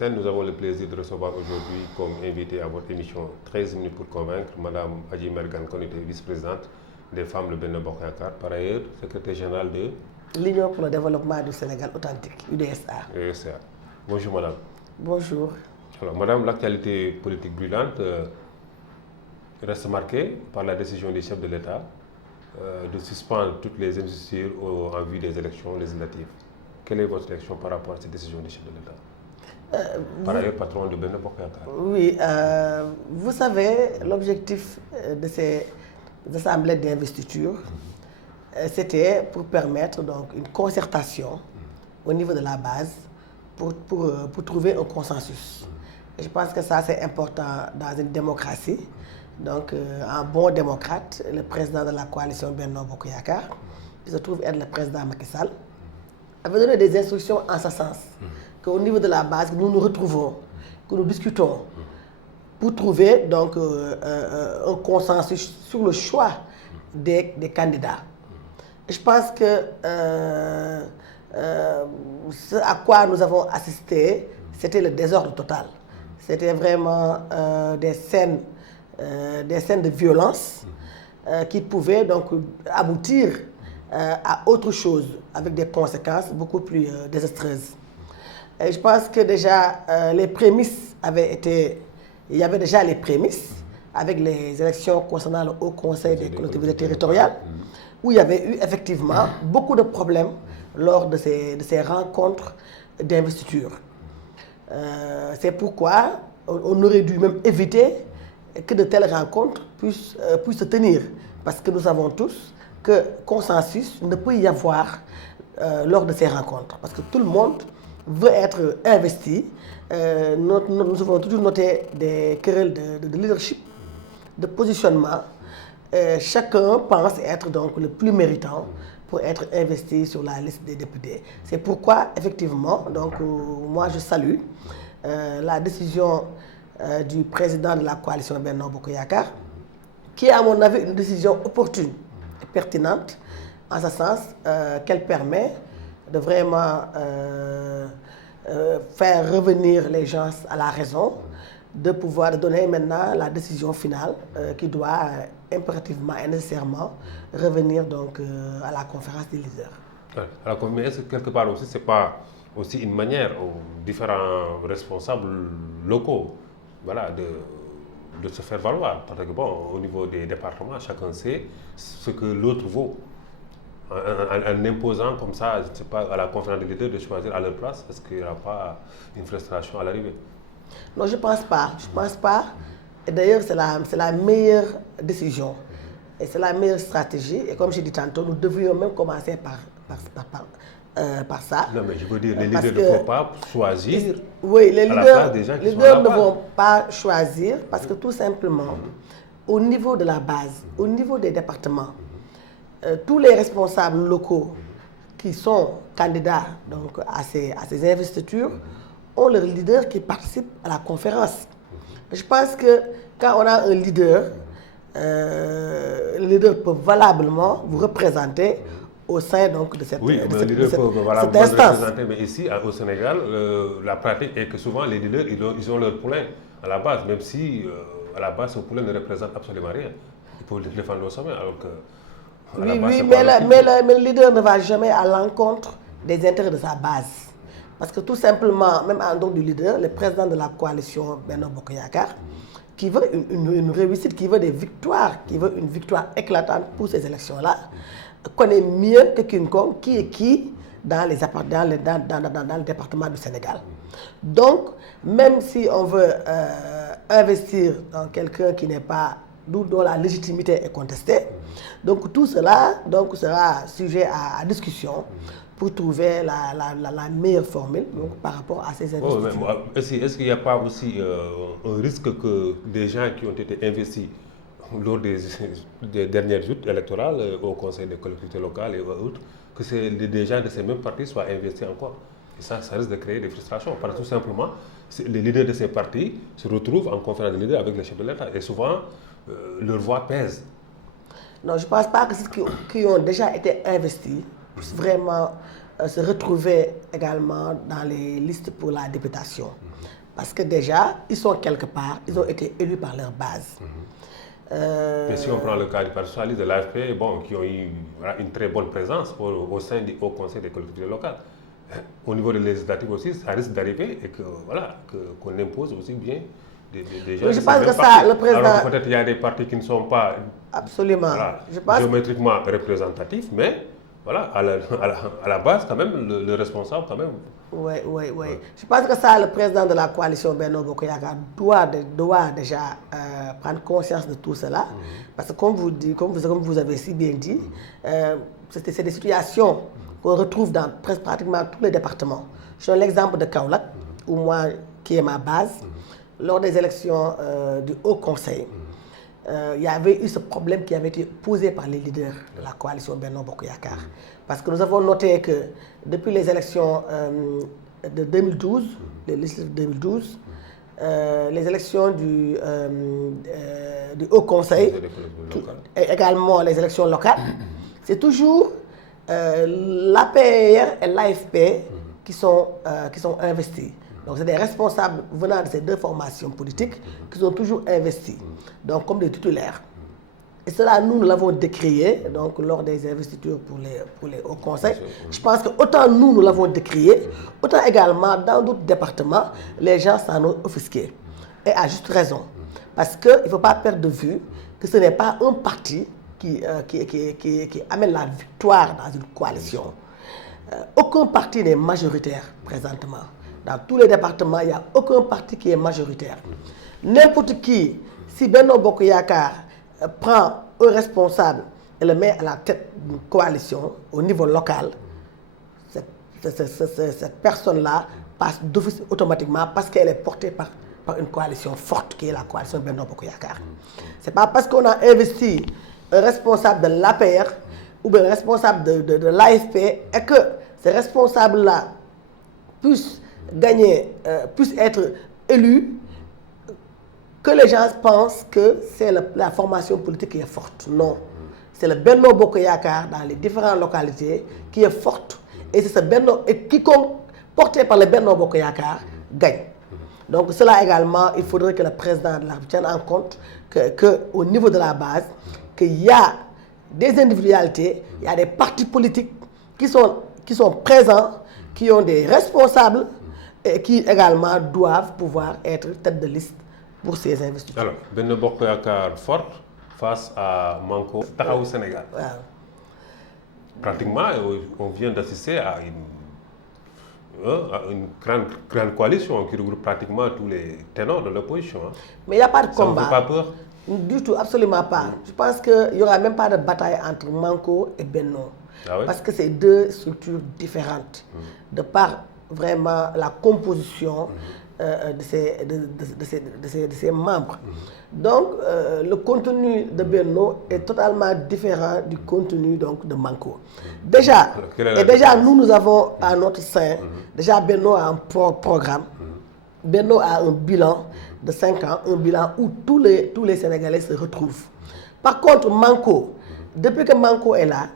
Sen, nous avons le plaisir de recevoir aujourd'hui comme invité à votre émission 13 minutes pour convaincre Madame Adji Mergane Konité, vice-présidente des femmes de Benno Bokk Yakaar, par ailleurs secrétaire générale de l'Union pour le développement du Sénégal authentique, UDSA. UDSA. Bonjour Madame. Bonjour. Alors Madame, l'actualité politique brûlante reste marquée par la décision du chef de l'État de suspendre toutes les investitures en vue des élections législatives. Quelle est votre réaction par rapport à cette décision du chef de l'État? Par ailleurs, patron de Benno Bokk Yakaar. Oui, vous savez, l'objectif de ces assemblées d'investiture, c'était pour permettre donc une concertation au niveau de la base pour trouver un consensus. Et je pense que ça, c'est important dans une démocratie. Donc, un bon démocrate, le président de la coalition Benno Bokk Yakaar, qui se trouve être le président Macky Sall, avait donné des instructions en ce sens, qu'au niveau de la base, nous nous retrouvons, que nous discutons pour trouver donc un consensus sur le choix des candidats. Et je pense que ce à quoi nous avons assisté, c'était le désordre total. C'était vraiment des scènes de violence qui pouvaient donc aboutir à autre chose, avec des conséquences beaucoup plus désastreuses. Et je pense que déjà les prémices avaient été... Il y avait déjà les prémices avec les élections concernant le Haut Conseil des collectivités territoriales, où il y avait eu effectivement beaucoup de problèmes lors de ces rencontres d'investiture. C'est pourquoi on aurait dû même éviter que de telles rencontres puissent se tenir. Parce que nous savons tous que consensus ne peut y avoir lors de ces rencontres. Parce que tout le monde veut être investi. Nous avons toujours noté des querelles de leadership, de positionnement. Chacun pense être donc le plus méritant pour être investi sur la liste des députés. C'est pourquoi, effectivement, donc, moi je salue la décision du président de la coalition Benno Bokk Yakaar, qui est à mon avis une décision opportune et pertinente, en ce sens qu'elle permet de vraiment faire revenir les gens à la raison, de pouvoir donner maintenant la décision finale qui doit impérativement et nécessairement revenir donc à la conférence des leaders. Alors, mais est-ce que quelque part aussi, c'est pas aussi une manière aux différents responsables locaux, voilà, de se faire valoir? Parce que bon, au niveau des départements, chacun sait ce que l'autre vaut. En imposant comme ça, je ne sais pas, à la conférence des leaders de choisir à leur place, est-ce qu'il n'y aura pas une frustration à l'arrivée? Non, je ne pense pas. Je pense pas. Et d'ailleurs, c'est la meilleure décision. Et c'est la meilleure stratégie. Et comme j'ai dit tantôt, nous devrions même commencer par ça. Non, mais je veux dire, les leaders ne vont pas choisir. Oui, les leaders ne vont vont pas choisir parce que tout simplement, au niveau de la base, au niveau des départements, tous les responsables locaux qui sont candidats donc, à ces investitures ont leur leader qui participe à la conférence. Je pense que quand on a un leader, le leader peut valablement vous représenter au sein donc, de cette, oui, de cette, de cette, cette instance. Mais ici, au Sénégal, la pratique est que souvent les leaders, ils ont leur poulain à la base, même si à la base, ce poulain ne représente absolument rien. Il faut le défendre au sommet, alors que... Oui, mais le leader ne va jamais à l'encontre des intérêts de sa base. Parce que tout simplement, même en dehors du leader, le président de la coalition Benno Bokk Yakaar, qui veut une réussite, qui veut des victoires, qui veut une victoire éclatante pour ces élections-là, connaît mieux que quiconque qui est qui dans le département du Sénégal. Donc, même si on veut investir dans quelqu'un qui n'est pas, dont la légitimité est contestée, donc tout cela donc, sera sujet à discussion pour trouver la meilleure formule donc, par rapport à ces investitions. Oh, est-ce qu'il n'y a pas aussi un risque que des gens qui ont été investis lors des dernières joutes électorales au Conseil des collectivités locales et autres, que des gens de ces mêmes partis soient investis encore? Et ça risque de créer des frustrations. Parce que tout simplement, les leaders de ces partis se retrouvent en conférence de leaders avec le chef de l'État. Et souvent, leur voix pèse. Non, je ne pense pas que ceux qui ont déjà été investis puissent vraiment se retrouver également dans les listes pour la députation. Parce que déjà, ils sont quelque part, ils ont été élus par leur base. Mais si on prend le cas du Parti socialiste, de l'AFP, bon, qui ont eu une très bonne présence au sein du Haut Conseil des collectivités locales. Au niveau des législatives aussi, ça risque d'arriver et que voilà, qu'on impose aussi bien des gens. Je pense que ça, le président. Alors peut-être il y a des partis qui ne sont pas absolument géométriquement représentatifs, mais voilà, à la base, quand même, le responsable, quand même. Oui. Je pense que ça, le président de la coalition Benno Bokk Yakaar doit déjà prendre conscience de tout cela. Parce que comme vous avez si bien dit, c'est des situations qu'on retrouve dans presque pratiquement tous les départements. Je donne l'exemple de Kaolack, où moi, qui est ma base, lors des élections du Haut Conseil, il y avait eu ce problème qui avait été posé par les leaders de la coalition Benno Bokk Yakaar. Parce que nous avons noté que depuis les élections de 2012, les listes de 2012, les élections du Haut Conseil, et également les élections locales, c'est toujours l'APR et l'AFP qui sont investis. Donc c'est des responsables venant de ces deux formations politiques qui sont toujours investis, donc comme des titulaires. Et cela, nous l'avons décrié donc, lors des investitures pour les hauts conseils. Je pense que autant nous l'avons décrié, autant également dans d'autres départements, les gens s'en ont offusqué. Et à juste raison. Parce qu'il ne faut pas perdre de vue que ce n'est pas un parti qui amène la victoire dans une coalition. Aucun parti n'est majoritaire présentement. Dans tous les départements, il n'y a aucun parti qui est majoritaire. N'importe qui, si Benno Bokk Yakaar prend un responsable et le met à la tête d'une coalition au niveau local, cette personne-là passe d'office automatiquement parce qu'elle est portée par une coalition forte qui est la coalition Benno Bokk Yakaar. Ce n'est pas parce qu'on a investi un responsable de l'APR ou bien un responsable de l'AFP et que ces responsables-là puissent gagner, puissent être élus, que les gens pensent que c'est la formation politique qui est forte. Non. C'est le Benno Bokk Yakaar dans les différentes localités qui est forte. Et c'est ce Benno, et quiconque porté par le Benno Bokk Yakaar gagne. Donc cela également, il faudrait que le président de la République tienne en compte qu'au niveau de la base, qu'il y a des individualités, il y a des partis politiques qui sont présents, qui ont des responsables et qui également doivent pouvoir être tête de liste pour ces investitures. Alors, Benno Bokk Yakaar forte face à Manko Taxawu Sénégal. Wow. Pratiquement, on vient d'assister à une grande coalition qui regroupe pratiquement tous les ténors de l'opposition. Mais il n'y a pas de combat. Ça ne fait pas peur? Du tout, absolument pas. Je pense qu'il n'y aura même pas de bataille entre Manko et Benno. Ah oui? Parce que c'est deux structures différentes. De par vraiment la composition de ces membres. Donc, le contenu de Benno est totalement différent du contenu donc, de Manko. Déjà, nous avons à notre sein, déjà Benno a un programme, Benno a un bilan de 5 ans, un bilan où tous les Sénégalais se retrouvent. Par contre, Manko, depuis que Manko est là,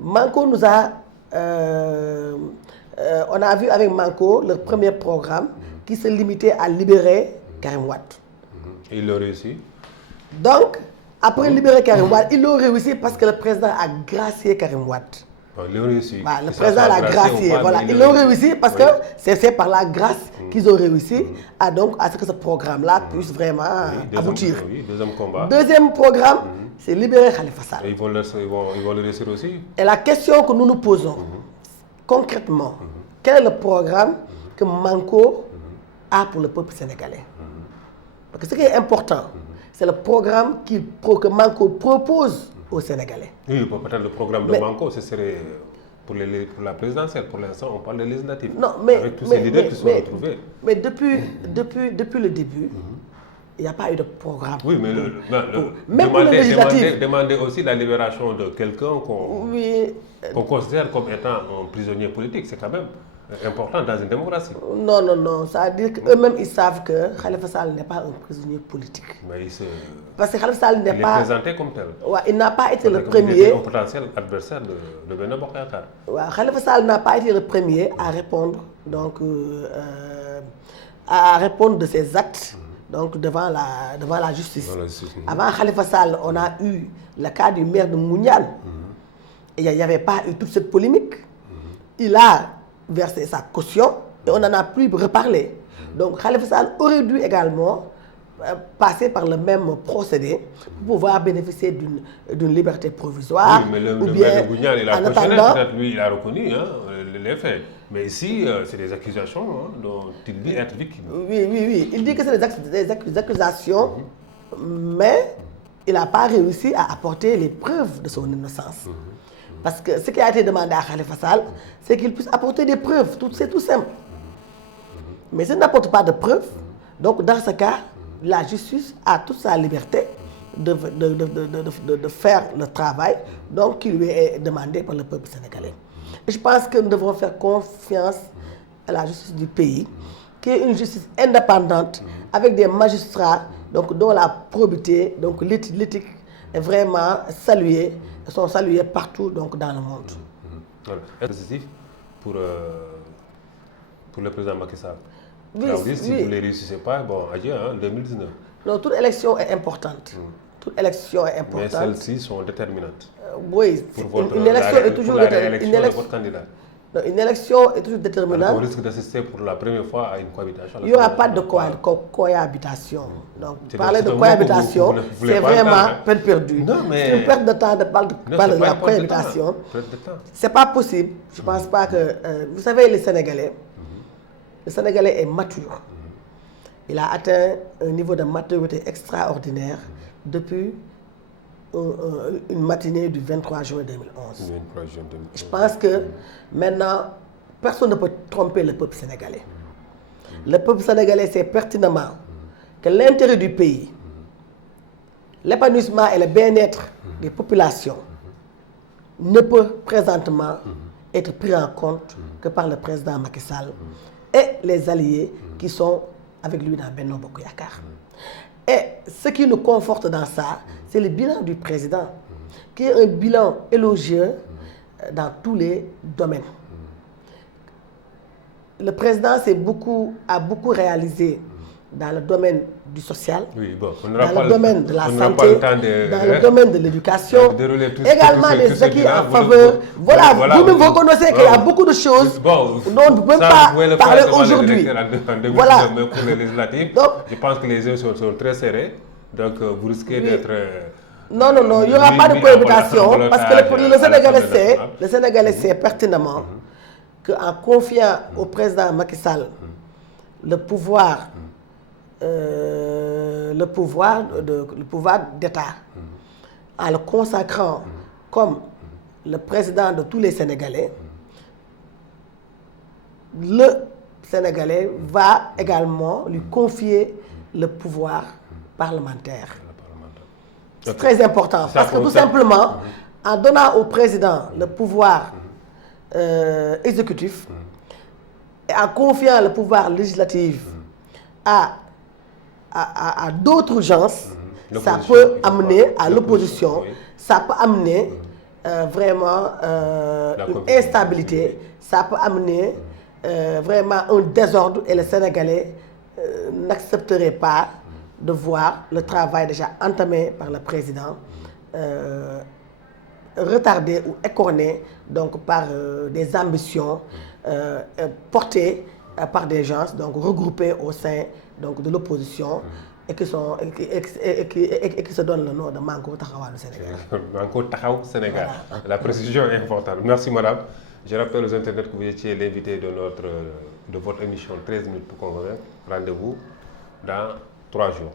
Manko nous a... on a vu avec Manko le premier programme qui se limitait à libérer Karim Wade. Il l'a réussi. Donc, après libérer Karim Wade, il l'a réussi parce que le président a gracié Karim Wade. Il l'a réussi. Voilà, le président l'a gracié. Voilà. Ils l'ont réussi parce que c'est par la grâce qu'ils ont réussi à ce que ce programme-là puisse vraiment aboutir. Deuxième combat. Deuxième programme, c'est libérer Khalifa Sall. Et ils vont le réussir aussi. Et la question que nous nous posons, concrètement, quel est le programme que Manko a pour le peuple sénégalais? Parce que ce qui est important, c'est le programme que Manko propose aux Sénégalais. Oui, peut-être le programme de Manko, ce serait pour la présidentielle. Pour l'instant, on parle de législative. Non, mais, avec tous ces leaders qui sont retrouvés. Mais depuis le début, il n'y a pas eu de programme. Oui, mais même pour le législatif. Demander aussi la libération de quelqu'un qu'on considère comme étant un prisonnier politique, c'est quand même important dans une démocratie. Non, non, non. Ça veut dire qu'eux-mêmes, ils savent que Khalifa Sall n'est pas un prisonnier politique. Mais Parce que Khalifa Sall n'est pas... Il est présenté comme tel. Ouais, il n'a pas été le Il premier... était un potentiel adversaire de Benno Bokk Yakaar. Ouais, Khalifa Sall n'a pas été le premier à répondre, donc, à répondre de ses actes donc, devant la justice. Avant Khalifa Sall, on a eu le cas du maire de Mouniane. Il n'y avait pas eu toute cette polémique. Il a versé sa caution et on n'en a plus reparlé. Donc Khalifa Sall aurait dû également passer par le même procédé pour pouvoir bénéficier d'une liberté provisoire. Oui, mais le ou maire bien, de Mouniane, il a en cautionné, attendant, peut-être lui, il a reconnu les faits. Mais ici, c'est des accusations dont il dit être victime. Oui, oui, oui. Il dit que c'est des accusations, mais il n'a pas réussi à apporter les preuves de son innocence. Parce que ce qui a été demandé à Khalifa Sall, c'est qu'il puisse apporter des preuves. C'est tout simple. Mais s'il n'apporte pas de preuves, donc dans ce cas, la justice a toute sa liberté de faire le travail donc, qui lui est demandé par le peuple sénégalais. Et je pense que nous devons faire confiance à la justice du pays, qui est une justice indépendante, avec des magistrats donc, dont la probité, donc l'éthique est vraiment saluée, sont salués partout donc, dans le monde. Est-ce positif pour le président Macky Sall? Oui, oui. Si vous ne les réussissez pas, bon, adieu, 2019. Non, toute élection est importante. Toute élection est importante. Mais celles-ci sont déterminantes. Oui, une élection est toujours déterminante. Une élection est toujours déterminante. On risque d'assister pour la première fois à une cohabitation. Il n'y aura pas de cohabitation. Donc, parler de cohabitation, c'est vraiment peine perdue. C'est une perte de temps de parler de la cohabitation. Ce n'est pas possible. Je ne pense pas que... vous savez, le Sénégalais est mature. Il a atteint un niveau de maturité extraordinaire depuis une matinée du 23 juin 2011. Je pense que maintenant, personne ne peut tromper le peuple sénégalais. Le peuple sénégalais sait pertinemment que l'intérêt du pays, l'épanouissement et le bien-être des populations ne peut présentement être pris en compte que par le président Macky Sall et les alliés qui sont avec lui dans Benno Bokk Yakaar. Et ce qui nous conforte dans ça, c'est le bilan du président, qui est un bilan élogieux dans tous les domaines. Le président a beaucoup réalisé dans le domaine du social, dans le domaine de la santé, dans le domaine de l'éducation, également les acquis en faveur. Voilà, vous-même vous reconnaissez qu'il y a beaucoup de choses dont on ne peut même pas parler aujourd'hui. Voilà. Mais pour les législatives, je pense que les yeux sont très serrés, donc vous risquez d'être... Non, non, non, il n'y aura pas de cohabitation, parce que le Sénégalais sait pertinemment qu'en confiant au président Macky Sall le pouvoir d'État, en le consacrant comme le président de tous les Sénégalais, le Sénégalais va également lui confier le pouvoir parlementaire. C'est très important, parce que tout simplement, en donnant au président le pouvoir exécutif et en confiant le pouvoir législatif à d'autres gens, ça peut amener à l'opposition, ça peut amener vraiment une instabilité, ça peut amener vraiment un désordre et les Sénégalais n'accepteraient pas de voir le travail déjà entamé par le président retardé ou écorné donc, par des ambitions portées par des gens donc, regroupés au sein donc, de l'opposition et qui se donnent le nom de Manko Taxawu Sénégal. Manko Taxawu Sénégal. Voilà. La précision est importante. Merci madame. Je rappelle aux internautes que vous étiez l'invité de votre émission 13 minutes pour convaincre. Rendez-vous dans 3 jours.